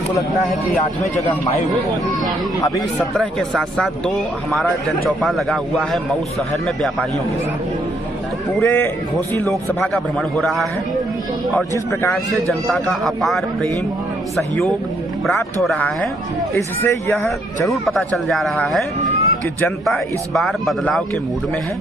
हमको लगता है कि 8वें जगह हम आए हुए हैं। अभी 17 के साथ साथ 2 हमारा जनचौपाल लगा हुआ है मऊ शहर में व्यापारियों के साथ। तो पूरे घोसी लोकसभा का भ्रमण हो रहा है और जिस प्रकार से जनता का अपार प्रेम सहयोग प्राप्त हो रहा है, इससे यह जरूर पता चल जा रहा है कि जनता इस बार बदलाव के मूड में है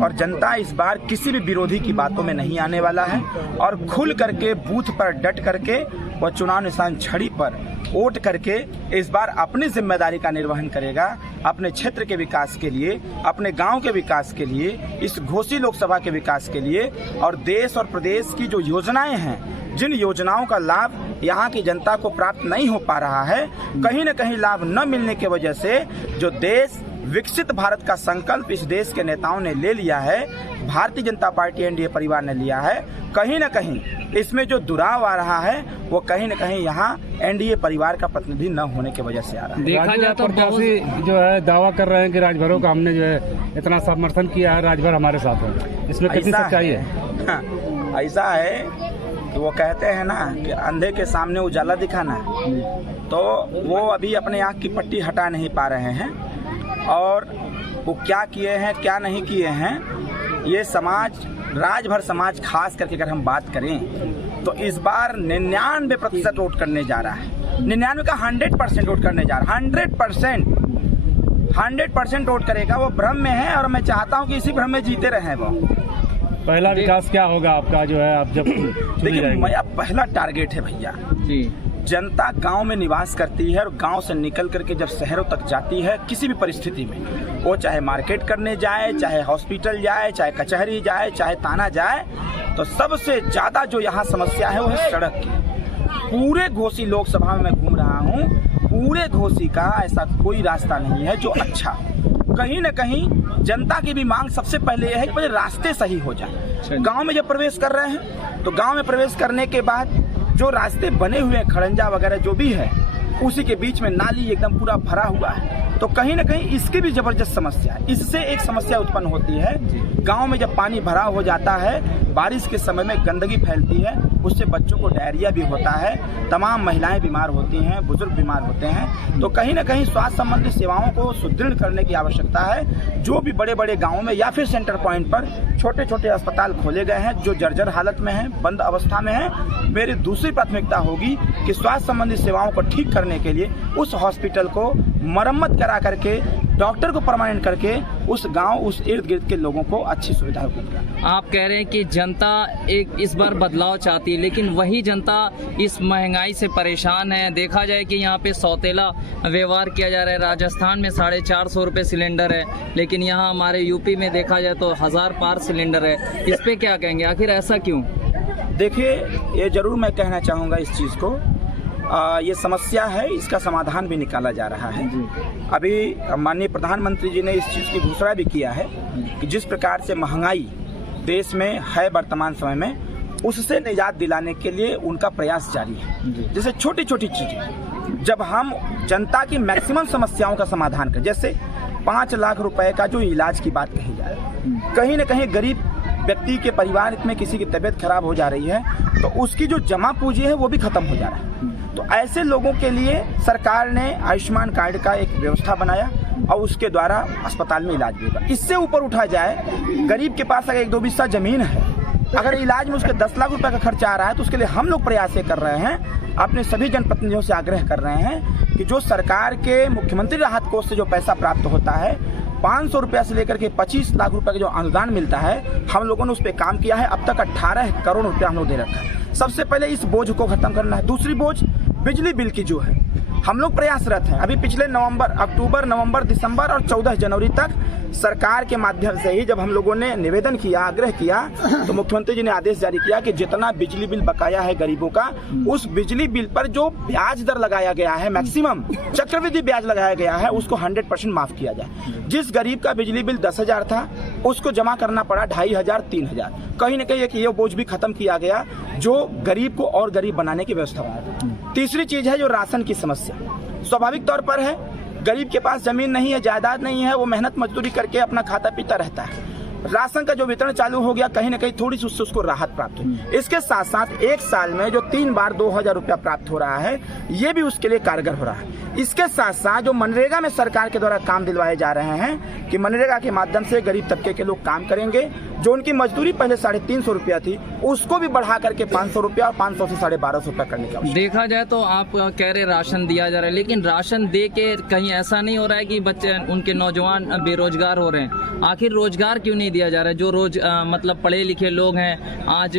और जनता इस बार किसी भी विरोधी की बातों में नहीं आने वाला है और खुल करके बूथ पर डट करके वह चुनाव निशान छड़ी पर वोट करके इस बार अपनी जिम्मेदारी का निर्वहन करेगा, अपने क्षेत्र के विकास के लिए, अपने गांव के विकास के लिए, इस घोसी लोकसभा के विकास के लिए और देश और प्रदेश की जो योजनाएं हैं, जिन योजनाओं का लाभ यहाँ की जनता को प्राप्त नहीं हो पा रहा है, कहीं न कहीं लाभ न मिलने की वजह से जो देश विकसित भारत का संकल्प इस देश के नेताओं ने ले लिया है, भारतीय जनता पार्टी एनडीए परिवार ने लिया है, कहीं न कहीं इसमें जो दुराव आ रहा है वो कहीं न कहीं यहाँ एनडीए परिवार का प्रतिनिधि न होने की वजह से आ रहा है। देखा जाए तो प्रत्याशी जो है दावा कर रहे हैं कि राजभरों का हमने जो है इतना समर्थन किया है, राजभर हमारे साथ है, इसमें कितनी सच्चाई है? ऐसा है कि वो कहते हैं ना कि अंधे के सामने उजाला दिखाना, तो वो अभी अपने आँख की पट्टी हटा नहीं पा रहे हैं और वो क्या किए हैं क्या नहीं किए हैं, ये समाज राजभर समाज खास करके अगर हम बात करें तो इस बार 99% वोट करने जा रहा है। 99 का 100% वोट करने जा रहा है। 100% वोट करेगा। वो भ्रम में है और मैं चाहता हूं कि इसी भ्रम में जीते रहे वो। पहला विकास क्या होगा आपका जो है आप जब देखिए मेरा पहला टारगेट है भैया जी, जनता गांव में निवास करती है और गांव से निकल करके जब शहरों तक जाती है किसी भी परिस्थिति में, वो चाहे मार्केट करने जाए, चाहे हॉस्पिटल जाए, चाहे कचहरी जाए, चाहे थाना जाए, तो सबसे ज्यादा जो यहाँ समस्या है वो है सड़क की। पूरे घोसी लोकसभा में मैं घूम रहा हूँ, पूरे घोसी का ऐसा कोई रास्ता नहीं है जो अच्छा। कहीं न कहीं जनता की भी मांग सबसे पहले यह है कि पहले रास्ते सही हो जाए। गांव में जब प्रवेश कर रहे हैं तो गांव में प्रवेश करने के बाद जो रास्ते बने हुए हैं, खड़ंजा वगैरह जो भी है, उसी के बीच में नाली एकदम पूरा भरा हुआ है, तो कहीं ना कहीं इसकी भी जबरदस्त समस्या है। इससे एक समस्या उत्पन्न होती है, गांव में जब पानी भरा हो जाता है, बारिश के समय में गंदगी फैलती है, उससे बच्चों को डायरिया भी होता है, तमाम महिलाएं बीमार होती हैं, बुजुर्ग बीमार होते हैं। तो कहीं ना कहीं स्वास्थ्य संबंधी सेवाओं को सुदृढ़ करने की आवश्यकता है। जो भी बड़े बड़े गाँवों में या फिर सेंटर पॉइंट पर छोटे छोटे अस्पताल खोले गए हैं जो जर्जर हालत में हैं, बंद अवस्था में हैं, मेरी दूसरी प्राथमिकता होगी कि स्वास्थ्य संबंधी सेवाओं को ठीक करने के लिए उस हॉस्पिटल को मरम्मत करा करके, डॉक्टर को परमानेंट करके उस गांव, उस इर्द गिर्द के लोगों को अच्छी सुविधा उपलब्ध। आप कह रहे हैं कि जनता एक इस बार बदलाव चाहती है, लेकिन वही जनता इस महंगाई से परेशान है। देखा जाए कि यहाँ पे सौतेला व्यवहार किया जा रहा है। राजस्थान में 450 रुपये सिलेंडर है, लेकिन यहाँ हमारे यूपी में देखा जाए तो 1000 पार सिलेंडर है। इस पे क्या कहेंगे, आखिर ऐसा क्यों? देखिए, ये जरूर मैं कहना चाहूँगा इस चीज़ को, ये समस्या है, इसका समाधान भी निकाला जा रहा है। अभी माननीय प्रधानमंत्री जी ने इस चीज़ की घोषणा भी किया है कि जिस प्रकार से महंगाई देश में है वर्तमान समय में, उससे निजात दिलाने के लिए उनका प्रयास जारी है। जैसे छोटी छोटी चीज़ें जब हम जनता की मैक्सिमम समस्याओं का समाधान करें, जैसे 5 लाख रुपए का जो इलाज की बात कही जा रही है, कहीं ना कहीं गरीब व्यक्ति के परिवार में किसी की तबीयत खराब हो जा रही है तो उसकी जो जमा पूंजी है वो भी खत्म हो जा रहा है। तो ऐसे लोगों के लिए सरकार ने आयुष्मान कार्ड का एक व्यवस्था बनाया और उसके द्वारा अस्पताल में इलाज भी होगा। इससे ऊपर उठा जाए, गरीब के पास अगर 1-2 बिस्सा जमीन है, अगर इलाज में उसके 10 लाख रुपए का खर्चा आ रहा है, तो उसके लिए हम लोग प्रयास कर रहे हैं, अपने सभी जनप्रतिनिधियों से आग्रह कर रहे हैं कि जो सरकार के मुख्यमंत्री राहत कोष से जो पैसा प्राप्त होता है, 500 रुपया से लेकर के 25 लाख रुपए का जो अनुदान मिलता है, हम लोगों ने उस पर काम किया है। अब तक 18 करोड़ रुपया हम लोग दे रखा है। सबसे पहले इस बोझ को खत्म करना है। दूसरी बोझ बिजली बिल की जो है, हम लोग प्रयासरत हैं। अभी पिछले अक्टूबर, नवंबर, दिसंबर और 14 जनवरी तक सरकार के माध्यम से ही जब हम लोगों ने निवेदन किया, आग्रह किया, तो मुख्यमंत्री जी ने आदेश जारी किया कि जितना बिजली बिल बकाया है गरीबों का, उस बिजली बिल पर जो ब्याज दर लगाया गया है, मैक्सिमम चक्रवृद्धि ब्याज लगाया गया है, उसको 100% माफ किया जाए। जिस गरीब का बिजली बिल 10,000 था, उसको जमा करना पड़ा 2,500, 3,000। कहीं न कहीं एक ये बोझ भी खत्म किया गया जो गरीब को और गरीब बनाने की व्यवस्था बनाया। तीसरी चीज है जो राशन की समस्या। स्वाभाविक तौर पर है, गरीब के पास जमीन नहीं है, जायदाद नहीं है, वो मेहनत मजदूरी करके अपना खाता पीता रहता है। राशन का जो वितरण चालू हो गया, कहीं ना कहीं थोड़ी सी उससे उसको राहत प्राप्त हुई। इसके साथ साथ एक साल में जो 3 बार 2000 रुपया प्राप्त हो रहा है, ये भी उसके लिए कारगर हो रहा है। इसके साथ साथ जो मनरेगा में सरकार के द्वारा काम दिलवाए जा रहे हैं कि मनरेगा के माध्यम से गरीब तबके के लोग काम करेंगे, जो उनकी मजदूरी पहले 350 रुपया थी उसको भी बढ़ा करके 500 रुपया और 500 से 1250 रुपया करने का। देखा जाए तो आप कह रहे राशन दिया जा रहा है, लेकिन राशन दे के कहीं ऐसा नहीं हो रहा है कि बच्चे उनके नौजवान बेरोजगार हो रहे हैं? आखिर रोजगार क्यों नहीं दिया जा रहा है? जो रोज मतलब पढ़े लिखे लोग हैं, आज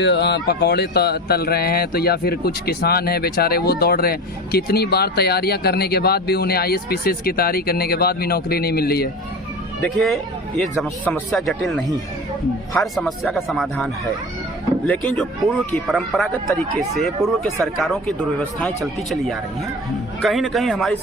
पकौड़े तल रहे हैं, तो या फिर कुछ किसान हैं बेचारे वो दौड़ रहे हैं, कितनी बार तैयारियां करने के बाद भी उन्हें ISPCS की तैयारी करने के बाद भी नौकरी नहीं मिल रही है। देखिए, ये समस्या जटिल नहीं है, हर समस्या का समाधान है, लेकिन जो पूर्व की परंपरागत तरीके से पूर्व के सरकारों की दुर्व्यवस्थाएं चलती चली आ रही हैं, कहीं न कहीं हमारी